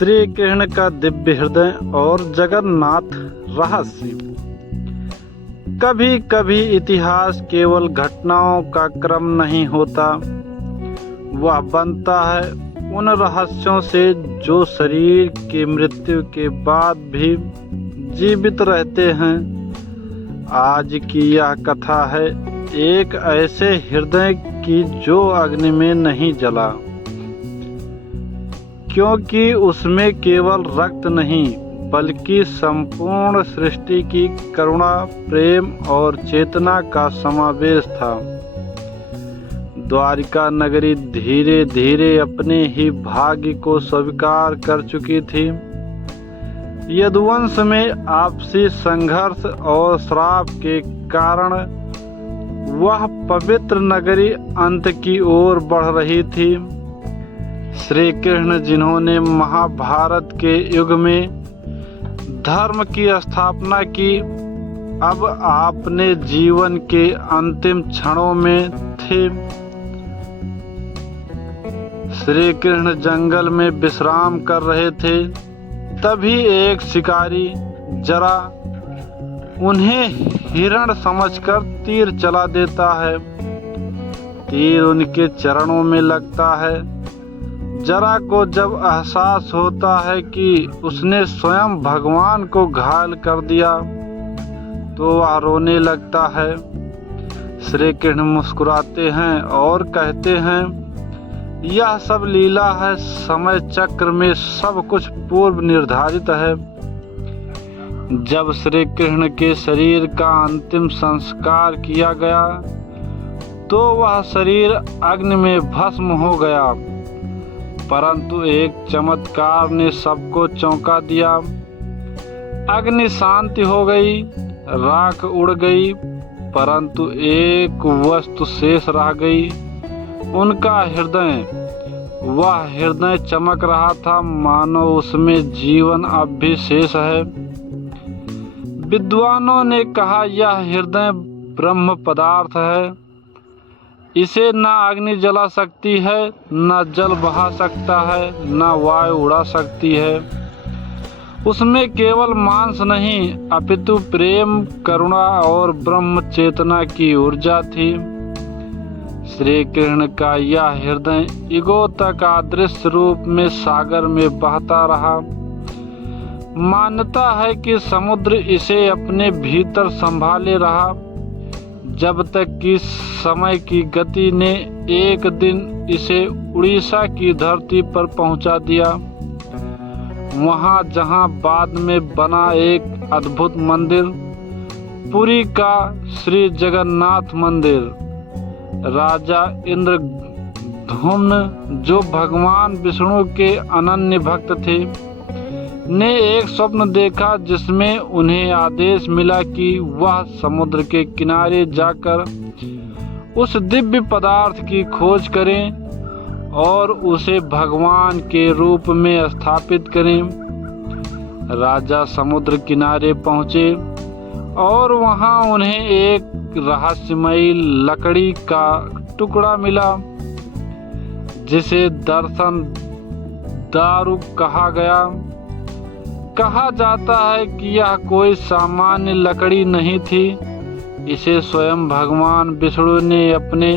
श्री कृष्ण का दिव्य हृदय और जगन्नाथ रहस्य। कभी कभी इतिहास केवल घटनाओं का क्रम नहीं होता, वह बनता है उन रहस्यों से जो शरीर की मृत्यु के बाद भी जीवित रहते हैं। आज की यह कथा है एक ऐसे हृदय की जो अग्नि में नहीं जला, क्योंकि उसमें केवल रक्त नहीं बल्कि संपूर्ण सृष्टि की करुणा, प्रेम और चेतना का समावेश था। द्वारिका नगरी धीरे धीरे अपने ही भाग्य को स्वीकार कर चुकी थी। यदुवंश में आपसी संघर्ष और श्राप के कारण वह पवित्र नगरी अंत की ओर बढ़ रही थी। श्री कृष्ण जिन्होंने महाभारत के युग में धर्म की स्थापना की, अब आपने जीवन के अंतिम क्षणों में थे। श्री कृष्ण जंगल में विश्राम कर रहे थे, तभी एक शिकारी जरा उन्हें हिरण समझकर तीर चला देता है। तीर उनके चरणों में लगता है। जरा को जब एहसास होता है कि उसने स्वयं भगवान को घायल कर दिया, तो वह रोने लगता है। श्री कृष्ण मुस्कुराते हैं और कहते हैं, यह सब लीला है, समय चक्र में सब कुछ पूर्व निर्धारित है। जब श्री कृष्ण के शरीर का अंतिम संस्कार किया गया, तो वह शरीर अग्नि में भस्म हो गया, परंतु एक चमत्कार ने सबको चौंका दिया। अग्नि शांति हो गई, राख उड़ गई, परंतु एक वस्तु शेष रह गई, उनका हृदय। वह हृदय चमक रहा था, मानो उसमें जीवन अब भी शेष है। विद्वानों ने कहा, यह हृदय ब्रह्म पदार्थ है। इसे न अग्नि जला सकती है, न जल बहा सकता है, न वायु उड़ा सकती है। उसमें केवल मांस नहीं, अपितु प्रेम, करुणा और ब्रह्म चेतना की ऊर्जा थी। श्री कृष्ण का यह हृदय युगों तक अदृश्य रूप में सागर में बहता रहा। मान्यता है कि समुद्र इसे अपने भीतर संभाले रहा, जब तक कि समय की गति ने एक दिन इसे उड़ीसा की धरती पर पहुंचा दिया। वहां जहां बाद में बना एक अद्भुत मंदिर, पुरी का श्री जगन्नाथ मंदिर। राजा इंद्रधुम्न, जो भगवान विष्णु के अनन्य भक्त थे, ने एक स्वप्न देखा जिसमें उन्हें आदेश मिला कि वह समुद्र के किनारे जाकर उस दिव्य पदार्थ की खोज करें और उसे भगवान के रूप में स्थापित करें। राजा समुद्र किनारे पहुंचे और वहां उन्हें एक रहस्यमयी लकड़ी का टुकड़ा मिला, जिसे दर्शन दारू कहा गया। कहा जाता है कि यह कोई सामान्य लकड़ी नहीं थी। इसे स्वयं भगवान विष्णु ने अपने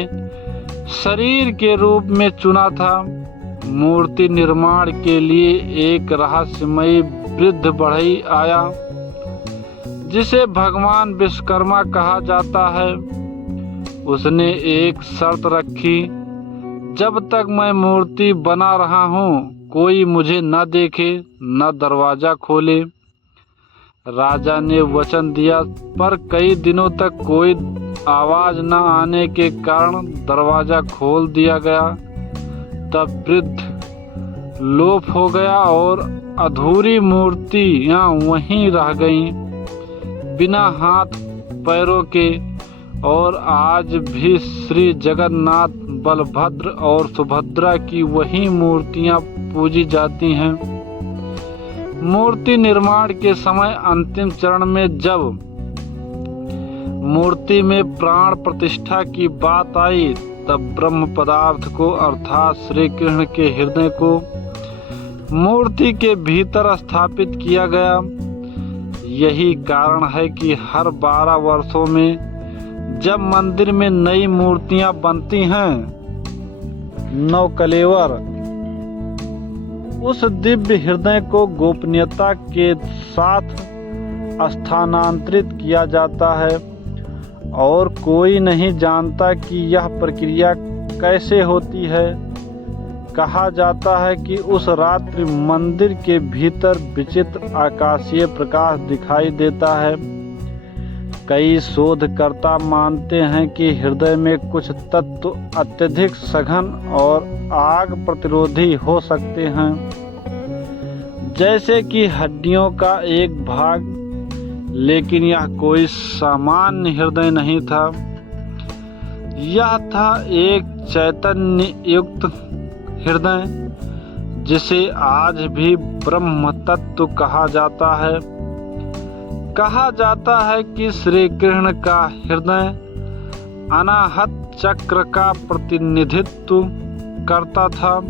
शरीर के रूप में चुना था। मूर्ति निर्माण के लिए एक रहस्यमयी वृद्ध बढ़ई आया, जिसे भगवान विश्वकर्मा कहा जाता है। उसने एक शर्त रखी, जब तक मैं मूर्ति बना रहा हूँ, कोई मुझे न देखे, न दरवाजा खोले। राजा ने वचन दिया, पर कई दिनों तक कोई आवाज न आने के कारण दरवाजा खोल दिया गया। तब वृद्ध लोप हो गया और अधूरी मूर्तियां वहीं रह गईं, बिना हाथ पैरों के। और आज भी श्री जगन्नाथ, बलभद्र और सुभद्रा की वही मूर्तियां पूजी जाती हैं। मूर्ति निर्माण के समय अंतिम चरण में जब मूर्ति में प्राण प्रतिष्ठा की बात आई, तब ब्रह्म पदार्थ को अर्थात श्री कृष्ण के हृदय को मूर्ति के भीतर स्थापित किया गया। यही कारण है कि हर 12 वर्षों में जब मंदिर में नई मूर्तियां बनती हैं, नवकलेवर उस दिव्य हृदय को गोपनीयता के साथ स्थानांतरित किया जाता है और कोई नहीं जानता कि यह प्रक्रिया कैसे होती है। कहा जाता है कि उस रात्रि मंदिर के भीतर विचित्र आकाशीय प्रकाश दिखाई देता है। कई शोधकर्ता मानते हैं कि हृदय में कुछ तत्व अत्यधिक सघन और आग प्रतिरोधी हो सकते हैं, जैसे कि हड्डियों का एक भाग। लेकिन यह कोई सामान्य हृदय नहीं था। यह था एक चैतन्य युक्त हृदय, जिसे आज भी ब्रह्म तत्व कहा जाता है। कहा जाता है कि श्री कृष्ण का हृदय अनाहत चक्र का प्रतिनिधित्व करता था।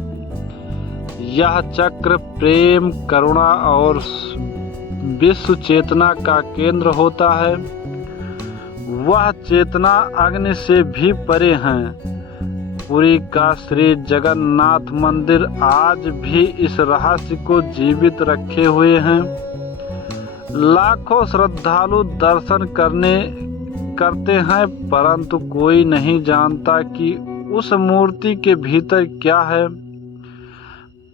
यह चक्र प्रेम, करुणा और विश्व चेतना का केंद्र होता है। वह चेतना अग्नि से भी परे है। पुरी का श्री जगन्नाथ मंदिर आज भी इस रहस्य को जीवित रखे हुए हैं। लाखों श्रद्धालु दर्शन करते हैं, परंतु कोई नहीं जानता कि उस मूर्ति के भीतर क्या है।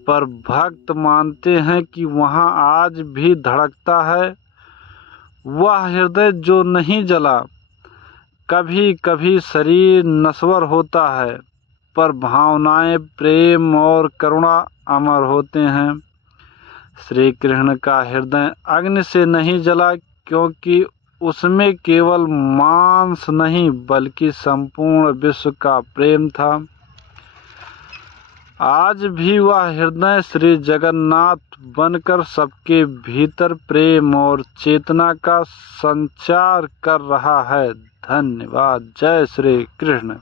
पर भक्त मानते हैं कि वहां आज भी धड़कता है वह हृदय जो नहीं जला। कभी कभी शरीर नश्वर होता है, पर भावनाएं, प्रेम और करुणा अमर होते हैं। श्री कृष्ण का हृदय अग्नि से नहीं जला, क्योंकि उसमें केवल मांस नहीं बल्कि संपूर्ण विश्व का प्रेम था। आज भी वह हृदय श्री जगन्नाथ बनकर सबके भीतर प्रेम और चेतना का संचार कर रहा है। धन्यवाद। जय श्री कृष्ण।